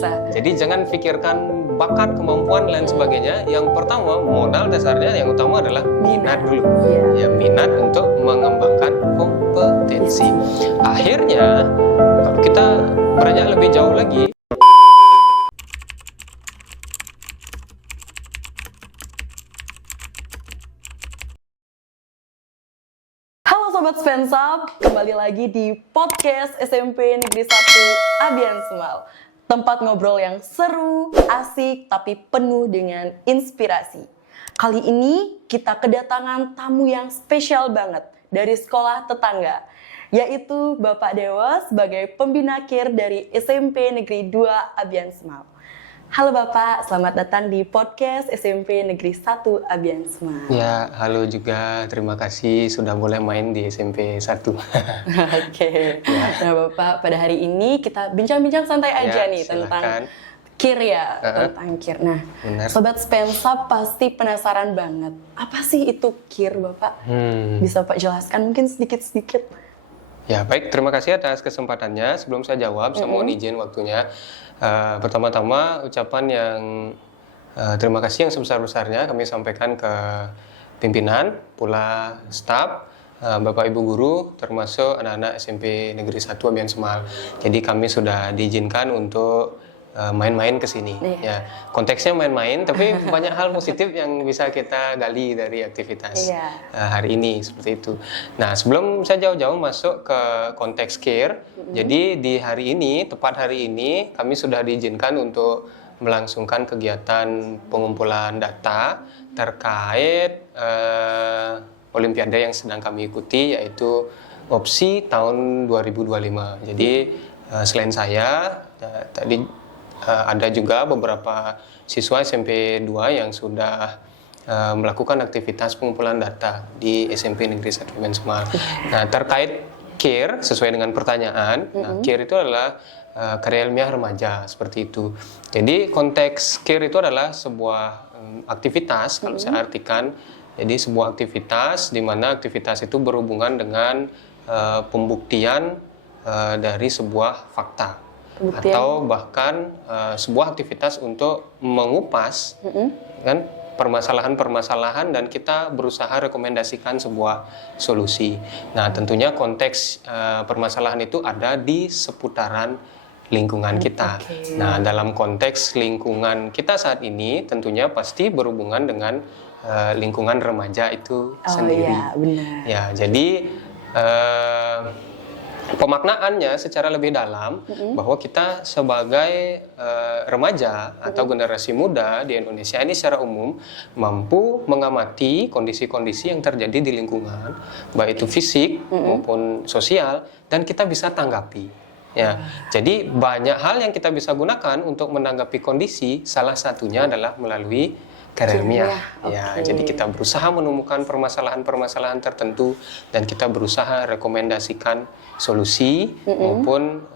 susah. Jadi jangan pikirkan bakat, kemampuan, lain sebagainya. Yang pertama, modal dasarnya yang utama adalah minat dulu. Ya, minat untuk mengembangkan kompetensi. Akhirnya, kalau kita beranjak lebih jauh lagi, Sobat Spensab, kembali lagi di podcast SMP Negeri 1 Abian Semal. Tempat ngobrol yang seru, asik, tapi penuh dengan inspirasi. Kali ini kita kedatangan tamu yang spesial banget dari sekolah tetangga, yaitu Bapak Dewa sebagai pembina KIR dari SMP Negeri 2 Abian Semal. Halo Bapak, selamat datang di podcast SMP Negeri 1 Abian Semal. Ya, halo juga. Terima kasih sudah boleh main di SMP 1. Oke. Nah Bapak, pada hari ini kita bincang-bincang santai aja nih silakan. tentang KIR ya, tentang KIR. Nah, benar. Sobat Spensab pasti penasaran banget. Apa sih itu KIR Bapak? Bisa Pak jelaskan mungkin sedikit-sedikit? Ya, baik. Terima kasih atas kesempatannya. Sebelum saya jawab, saya mohon izin waktunya. Pertama-tama ucapan yang terima kasih yang sebesar-besarnya kami sampaikan ke pimpinan, pula staf, Bapak Ibu Guru, termasuk anak-anak SMP Negeri 1 Abian Semal. Jadi kami sudah diizinkan untuk main-main ke sini. Ya, konteksnya main-main, tapi banyak hal positif yang bisa kita gali dari aktivitas hari ini seperti itu. Nah, sebelum saya jauh-jauh masuk ke konteks KIR, jadi di hari ini, tepat hari ini, kami sudah diizinkan untuk melangsungkan kegiatan pengumpulan data terkait Olimpiade yang sedang kami ikuti, yaitu OPSI tahun 2025. Jadi selain saya, tadi ada juga beberapa siswa SMP 2 yang sudah melakukan aktivitas pengumpulan data di SMP Negeri 1 Abian Semal. Nah, terkait KIR, sesuai dengan pertanyaan, KIR itu adalah karya ilmiah remaja, seperti itu. Jadi konteks KIR itu adalah sebuah aktivitas, kalau saya artikan, jadi sebuah aktivitas di mana aktivitas itu berhubungan dengan pembuktian dari sebuah fakta. Atau bahkan sebuah aktivitas untuk mengupas kan permasalahan-permasalahan dan kita berusaha rekomendasikan sebuah solusi. Nah, tentunya konteks permasalahan itu ada di seputaran lingkungan kita. Nah, dalam konteks lingkungan kita saat ini tentunya pasti berhubungan dengan lingkungan remaja itu sendiri. Iya, benar. Ya, jadi pemaknaannya secara lebih dalam bahwa kita sebagai remaja atau generasi muda di Indonesia ini secara umum mampu mengamati kondisi-kondisi yang terjadi di lingkungan, baik itu fisik maupun sosial, dan kita bisa tanggapi. Ya, jadi banyak hal yang kita bisa gunakan untuk menanggapi kondisi, salah satunya adalah melalui karya ilmiah. Ya, jadi kita berusaha menemukan permasalahan-permasalahan tertentu dan kita berusaha rekomendasikan solusi maupun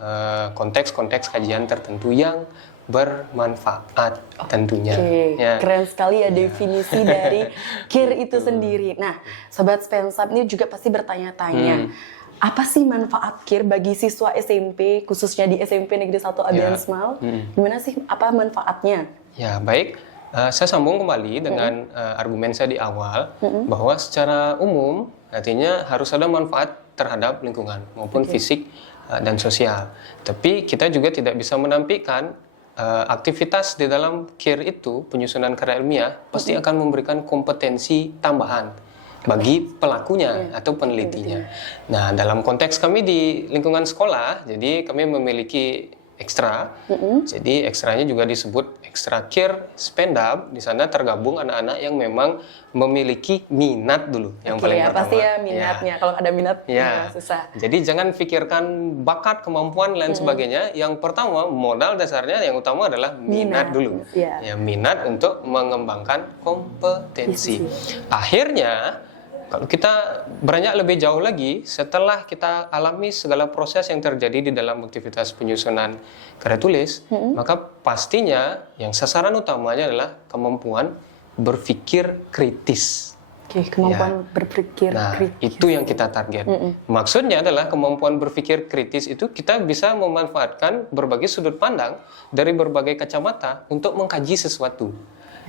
konteks-konteks kajian tertentu yang bermanfaat tentunya. Ya. Keren sekali ya definisi dari KIR itu sendiri. Nah, Sobat Spensab ini juga pasti bertanya-tanya, apa sih manfaat KIR bagi siswa SMP, khususnya di SMP Negeri 1 Abian Semal? Gimana sih, apa manfaatnya? Ya, baik. Saya sambung kembali dengan argumen saya di awal bahwa secara umum artinya harus ada manfaat terhadap lingkungan maupun fisik dan sosial. Tapi kita juga tidak bisa menampilkan aktivitas di dalam KIR itu, penyusunan karya ilmiah, pasti akan memberikan kompetensi tambahan bagi pelakunya atau penelitinya. Nah, dalam konteks kami di lingkungan sekolah, jadi kami memiliki ekstra. Jadi ekstranya juga disebut ekstra KIR Spendab. Di sana tergabung anak-anak yang memang memiliki minat dulu yang paling pertama. Pasti ya minatnya. Kalau ada minat susah. Jadi jangan pikirkan bakat, kemampuan lain sebagainya. Yang pertama modal dasarnya yang utama adalah minat dulu. Ya, minat untuk mengembangkan kompetensi. Akhirnya kalau kita beranjak lebih jauh lagi, setelah kita alami segala proses yang terjadi di dalam aktivitas penyusunan karya tulis, maka pastinya yang sasaran utamanya adalah kemampuan berpikir kritis. Oke, kemampuan berpikir Nah, kritis. itu yang kita target. Maksudnya adalah kemampuan berpikir kritis itu kita bisa memanfaatkan berbagai sudut pandang dari berbagai kacamata untuk mengkaji sesuatu.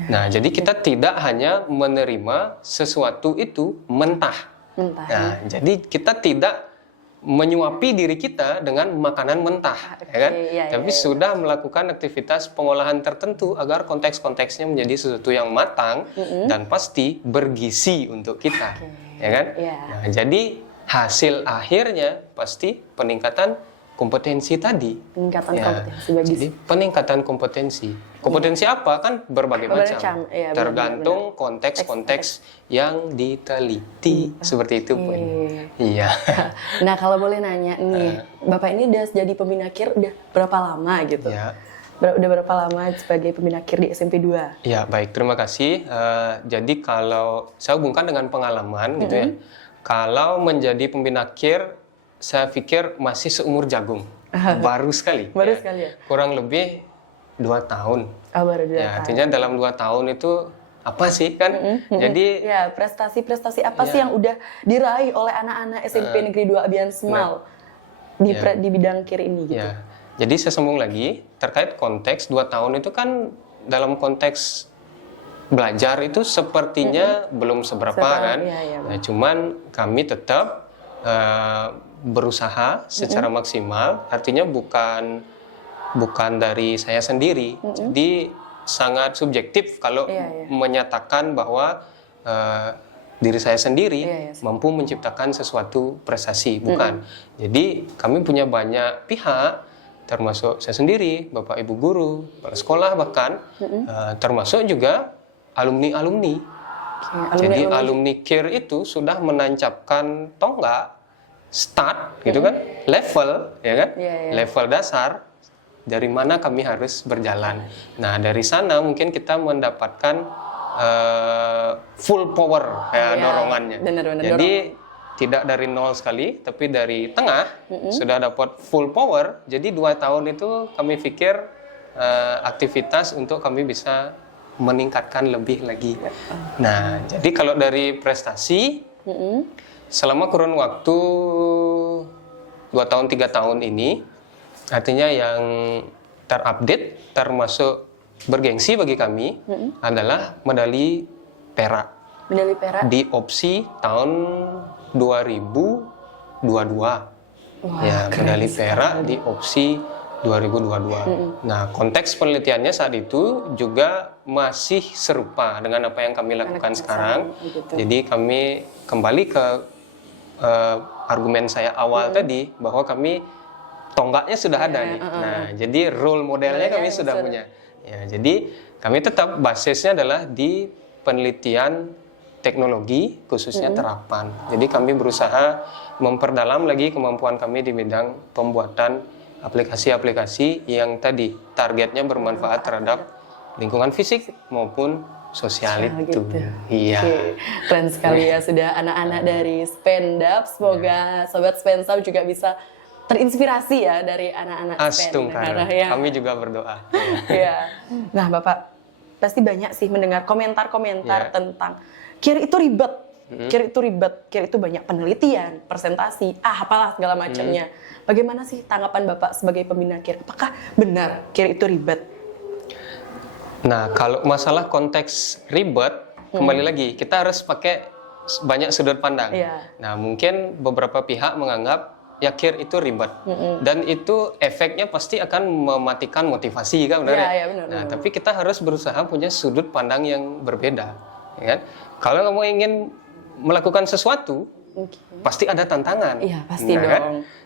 Nah, jadi kita tidak hanya menerima sesuatu itu mentah. Mentah. Nah, jadi kita tidak menyuapi diri kita dengan makanan mentah, ya kan? Tapi sudah melakukan aktivitas pengolahan tertentu agar konteks-konteksnya menjadi sesuatu yang matang dan pasti bergizi untuk kita, ya kan? Nah, jadi hasil akhirnya pasti peningkatan kompetensi tadi. Peningkatan kompetensi Jadi peningkatan kompetensi. Kompetensi apa kan berbagai macam. Tergantung konteks-konteks yang diteliti. Seperti itu, Bu. Iya. Nah, kalau boleh nanya nih, Bapak ini udah jadi pembina KIR udah berapa lama gitu? Ya. Udah berapa lama sebagai pembina KIR di SMP 2? Ya, baik. Terima kasih. Jadi kalau saya hubungkan dengan pengalaman gitu ya. Kalau menjadi pembina KIR, saya pikir masih seumur jagung. Baru sekali. Baru sekali ya? Kurang lebih 2 tahun. Baru 2 tahun. Artinya dalam 2 tahun itu apa sih kan? Jadi ya, prestasi-prestasi apa sih yang udah diraih oleh anak-anak SMP Negeri 2 Abian Semal di bidang KIR ini gitu? Ya. Jadi saya sambung lagi terkait konteks 2 tahun itu kan dalam konteks belajar itu sepertinya belum seberapa kan? Nah, cuman kami tetap berusaha secara maksimal, artinya bukan dari saya sendiri, jadi sangat subjektif kalau menyatakan bahwa diri saya sendiri mampu menciptakan sesuatu prestasi, bukan. Jadi kami punya banyak pihak, termasuk saya sendiri, Bapak Ibu guru, kepala sekolah bahkan, termasuk juga alumni-alumni. Jadi alumni KIR itu sudah menancapkan tonggak start gitu kan, level ya kan, level dasar dari mana kami harus berjalan. Nah, dari sana mungkin kita mendapatkan full power dorongannya. Jadi tidak dari nol sekali, tapi dari tengah sudah dapat full power. Jadi 2 tahun itu kami pikir aktivitas untuk kami bisa meningkatkan lebih lagi. Nah, jadi kalau dari prestasi selama kurun waktu 2 tahun 3 tahun ini, artinya yang terupdate termasuk bergengsi bagi kami adalah medali perak. Medali perak Di opsi tahun 2022. Ya, medali perak di opsi 2022. Nah, konteks penelitiannya saat itu juga masih serupa dengan apa yang kami lakukan sekarang. Jadi kami kembali ke argumen saya awal tadi bahwa kami tonggaknya sudah ada nih. Nah, jadi role modelnya kami sudah punya. Ya, jadi kami tetap basisnya adalah di penelitian teknologi khususnya terapan. Jadi kami berusaha memperdalam lagi kemampuan kami di bidang pembuatan aplikasi-aplikasi yang tadi targetnya bermanfaat terhadap lingkungan fisik maupun sosial itu. Iya. Keren sekali ya, sudah anak-anak dari Spendab. Semoga sobat Spensab juga bisa terinspirasi ya dari anak-anak Astungkara. Kami juga berdoa. Iya. Nah, Bapak pasti banyak sih mendengar komentar-komentar tentang KIR itu ribet. KIR itu ribet, KIR itu banyak penelitian, presentasi, apalah segala macamnya. Bagaimana sih tanggapan Bapak sebagai pembina KIR? Apakah benar KIR itu ribet? Nah, kalau masalah konteks ribet, kembali lagi, kita harus pakai banyak sudut pandang. Nah, mungkin beberapa pihak menganggap ya KIR itu ribet. Dan itu efeknya pasti akan mematikan motivasi, kan benar ya? Nah, tapi kita harus berusaha punya sudut pandang yang berbeda. Ya kan? Kalau kamu ingin melakukan sesuatu, pasti ada tantangan. Iya, pasti dong. Kan?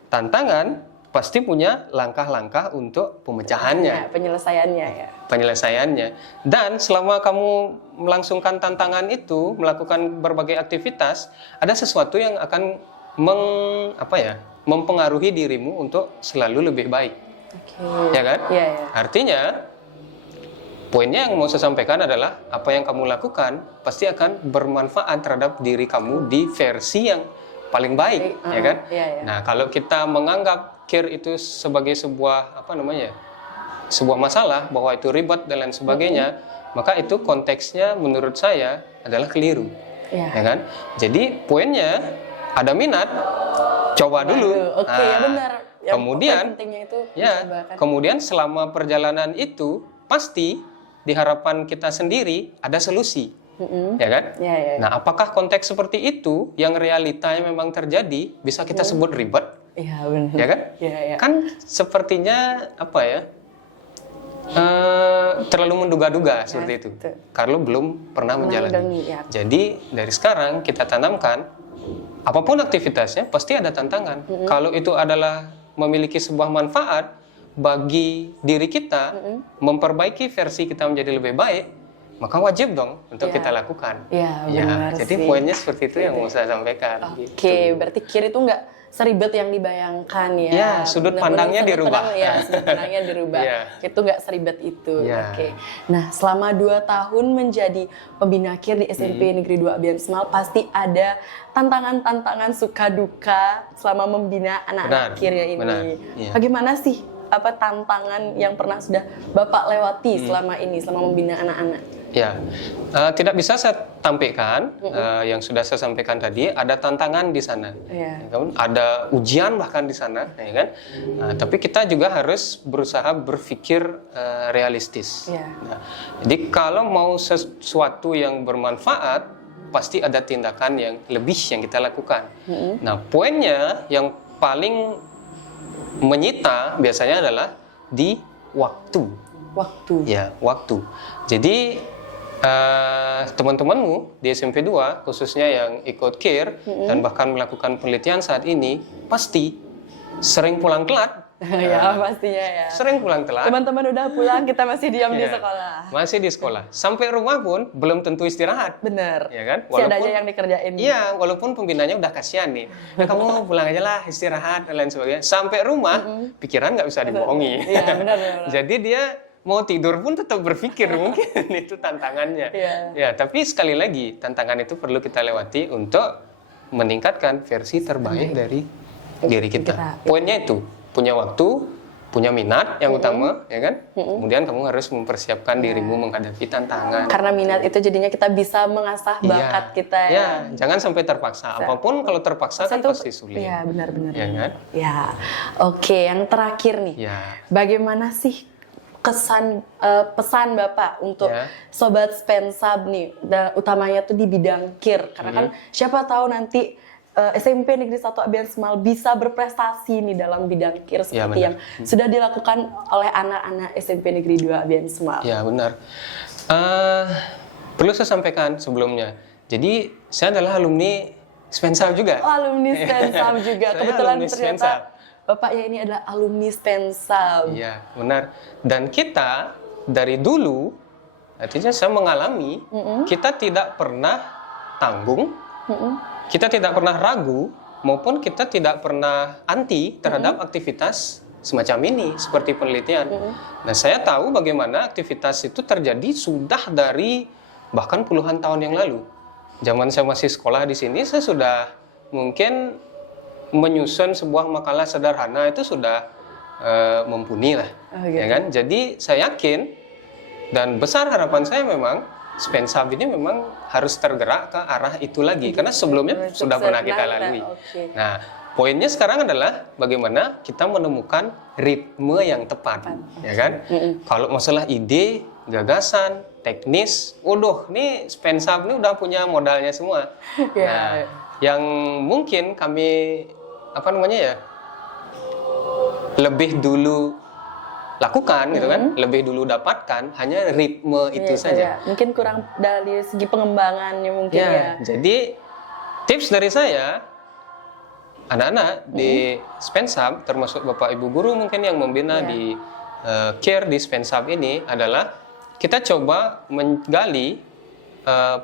Tantangan pasti punya langkah-langkah untuk pemecahannya. Penyelesaiannya. Dan selama kamu melangsungkan tantangan itu, melakukan berbagai aktivitas, ada sesuatu yang akan mempengaruhi dirimu untuk selalu lebih baik. Ya kan? Artinya, poinnya yang mau saya sampaikan adalah apa yang kamu lakukan pasti akan bermanfaat terhadap diri kamu di versi yang paling baik, ya kan? Nah, kalau kita menganggap KIR itu sebagai sebuah sebuah masalah, bahwa itu ribet dan lain sebagainya, maka itu konteksnya menurut saya adalah keliru. Iya. ya kan? Jadi poinnya ada minat, coba dulu. Oke, ya benar. Yang Kemudian, pentingnya itu ya, dicobakan. kemudian selama perjalanan itu pasti di harapan kita sendiri ada solusi, ya kan? Ya. Nah, apakah konteks seperti itu yang realitanya memang terjadi bisa kita sebut ribet, Iya benar. ya kan? Iya. Kan sepertinya apa ya? Terlalu menduga-duga seperti itu. betul. Karena belum pernah menjalani. ya. Jadi dari sekarang kita tanamkan apapun aktivitasnya pasti ada tantangan. Kalau itu adalah memiliki sebuah manfaat bagi diri kita, memperbaiki versi kita menjadi lebih baik, maka wajib dong untuk kita lakukan. Iya, benar jadi sih. poinnya seperti itu yang mau saya sampaikan. Oke, gitu. berarti kir itu nggak seribet yang dibayangkan ya. Ya, sudut pandangnya dirubah. Sudut pandangnya dirubah. Iya. Itu nggak seribet itu. Iya. Oke. Nah, selama 2 tahun menjadi pembina kir di SMP Negeri 2 Abian Semal, pasti ada tantangan-tantangan suka duka selama membina anak-anak Benar, kir ya ini. benar, iya. Bagaimana sih tantangan yang pernah sudah Bapak lewati selama ini, selama membina anak-anak? Ya, tidak bisa saya tampilkan yang sudah saya sampaikan tadi. Ada tantangan di sana, Iya. ya kan? Ada ujian bahkan di sana, ya kan? Tapi kita juga harus berusaha berpikir realistis. Iya. Nah, jadi kalau mau sesuatu yang bermanfaat, pasti ada tindakan yang lebih yang kita lakukan. Nah, poinnya yang paling menyita biasanya adalah di waktu. Waktu. Ya, waktu. Jadi teman-temanmu di SMP 2 khususnya yang ikut KIR dan bahkan melakukan penelitian saat ini pasti sering pulang telat. Ya, pastinya ya. Sering pulang telat. Teman-teman udah pulang, kita masih diam di Ya, sekolah. Masih di sekolah. Sampai rumah pun belum tentu istirahat. Bener. Ya kan? Masih ada aja yang dikerjain. Iya, walaupun pembinanya udah kasihan nih. Nah, kamu pulang aja lah, istirahat dan lain sebagainya. Sampai rumah, pikiran nggak bisa dibohongi. Iya, benar. Jadi dia mau tidur pun tetap berpikir, mungkin itu tantangannya. Iya. Ya, tapi sekali lagi tantangan itu perlu kita lewati untuk meningkatkan versi terbaik dari diri kita. Poinnya itu, punya waktu, punya minat yang utama, ya kan? Kemudian kamu harus mempersiapkan dirimu menghadapi tantangan. Karena minat itu jadinya kita bisa mengasah bakat kita ya. Ya, jangan sampai terpaksa. Apapun kalau terpaksa kan Itu- pasti sulit. Iya, benar-benar. Ya kan? Ya. Oke, yang terakhir nih. Ya. Bagaimana sih pesan Bapak untuk Ya. sobat Spensab nih, utamanya tuh di bidang KIR, karena kan siapa tahu nanti SMP Negeri 1 Abian Semal bisa berprestasi nih dalam bidang KIR seperti benar. yang sudah dilakukan oleh anak-anak SMP Negeri 2 Abian Semal. Ya, benar. Perlu saya sampaikan sebelumnya. Jadi, saya adalah alumni Spensab juga. Oh, alumni Spensab juga. Saya Kebetulan alumni ternyata Spensab. Bapaknya ini adalah alumni Spensab. Iya, benar. Dan kita dari dulu, artinya saya mengalami, kita tidak pernah tanggung, kita tidak pernah ragu, maupun kita tidak pernah anti terhadap aktivitas semacam ini, seperti penelitian. Nah, saya tahu bagaimana aktivitas itu terjadi sudah dari bahkan puluhan tahun yang lalu. Zaman saya masih sekolah di sini, saya sudah mungkin menyusun sebuah makalah sederhana itu sudah mumpuni lah, gitu. ya kan? Jadi saya yakin dan besar harapan saya memang Spensab ini memang harus tergerak ke arah itu lagi, karena sebelumnya sudah pernah kita lalui. Oke. Nah, poinnya sekarang adalah bagaimana kita menemukan ritme yang tepat, ya kan? Kalau masalah ide, gagasan, teknis, waduh, nih Spensab ini udah punya modalnya semua. Ya. Nah, yang mungkin kami lebih dulu lakukan gitu kan, lebih dulu dapatkan hanya ritme itu saja. Mungkin kurang dari segi pengembangannya mungkin ya. Jadi tips dari saya, anak-anak di Spensab, termasuk Bapak Ibu guru mungkin yang membina di KIR di Spensab ini adalah kita coba menggali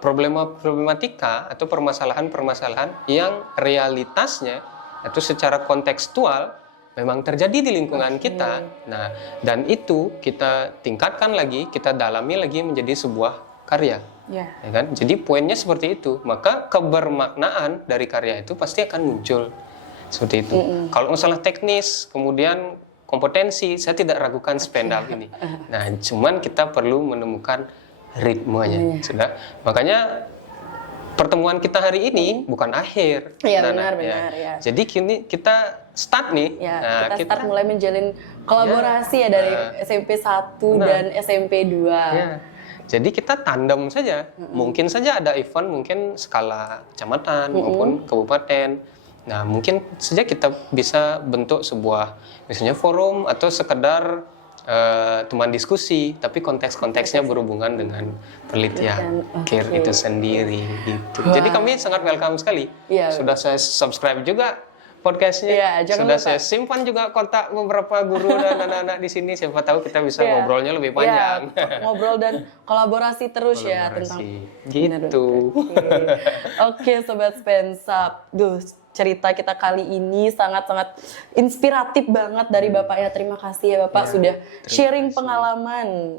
problematika atau permasalahan-permasalahan yang realitasnya atau secara kontekstual memang terjadi di lingkungan kita. Nah, dan itu kita tingkatkan lagi, kita dalami lagi menjadi sebuah karya. Ya kan? Jadi poinnya seperti itu. Maka kebermaknaan dari karya itu pasti akan muncul. Seperti itu. Kalau masalah teknis, kemudian kompetensi, saya tidak ragukan Spensab ini. Nah, cuman kita perlu menemukan ritmenya. Sudah. Makanya pertemuan kita hari ini bukan akhir. Iya, Nana, benar, ya. Jadi kini kita start nih. Ya, Nah, kita start mulai menjalin kolaborasi ya dari SMP 1 dan SMP 2. Ya. Jadi kita tandem saja. Mungkin saja ada event mungkin skala kecamatan maupun kabupaten. Nah, mungkin saja kita bisa bentuk sebuah misalnya forum atau sekedar teman diskusi, tapi konteks-konteksnya berhubungan dengan penelitian CARE itu sendiri gitu. Jadi kami sangat welcome sekali. Iya. Sudah saya subscribe juga podcastnya. Iya, jangan Sudah lupa. saya simpan juga kontak beberapa guru dan anak-anak di sini. Siapa tahu kita bisa ngobrolnya lebih panjang. Iya, ngobrol dan kolaborasi terus ya tentang gitu. Oke, Sobat Spensab. Duh, cerita kita kali ini sangat-sangat inspiratif banget dari Bapaknya. Terima kasih ya Bapak sudah sharing pengalaman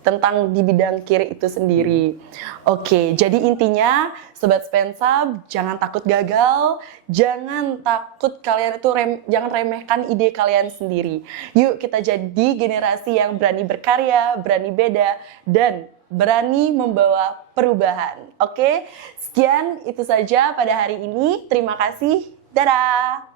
tentang di bidang kiri itu sendiri. Oke, jadi intinya Sobat Spensab, jangan takut gagal, jangan takut kalian itu jangan remehkan ide kalian sendiri. Yuk kita jadi generasi yang berani berkarya, berani beda, dan berani membawa perubahan. Oke, sekian itu saja pada hari ini. Terima kasih. Dadah.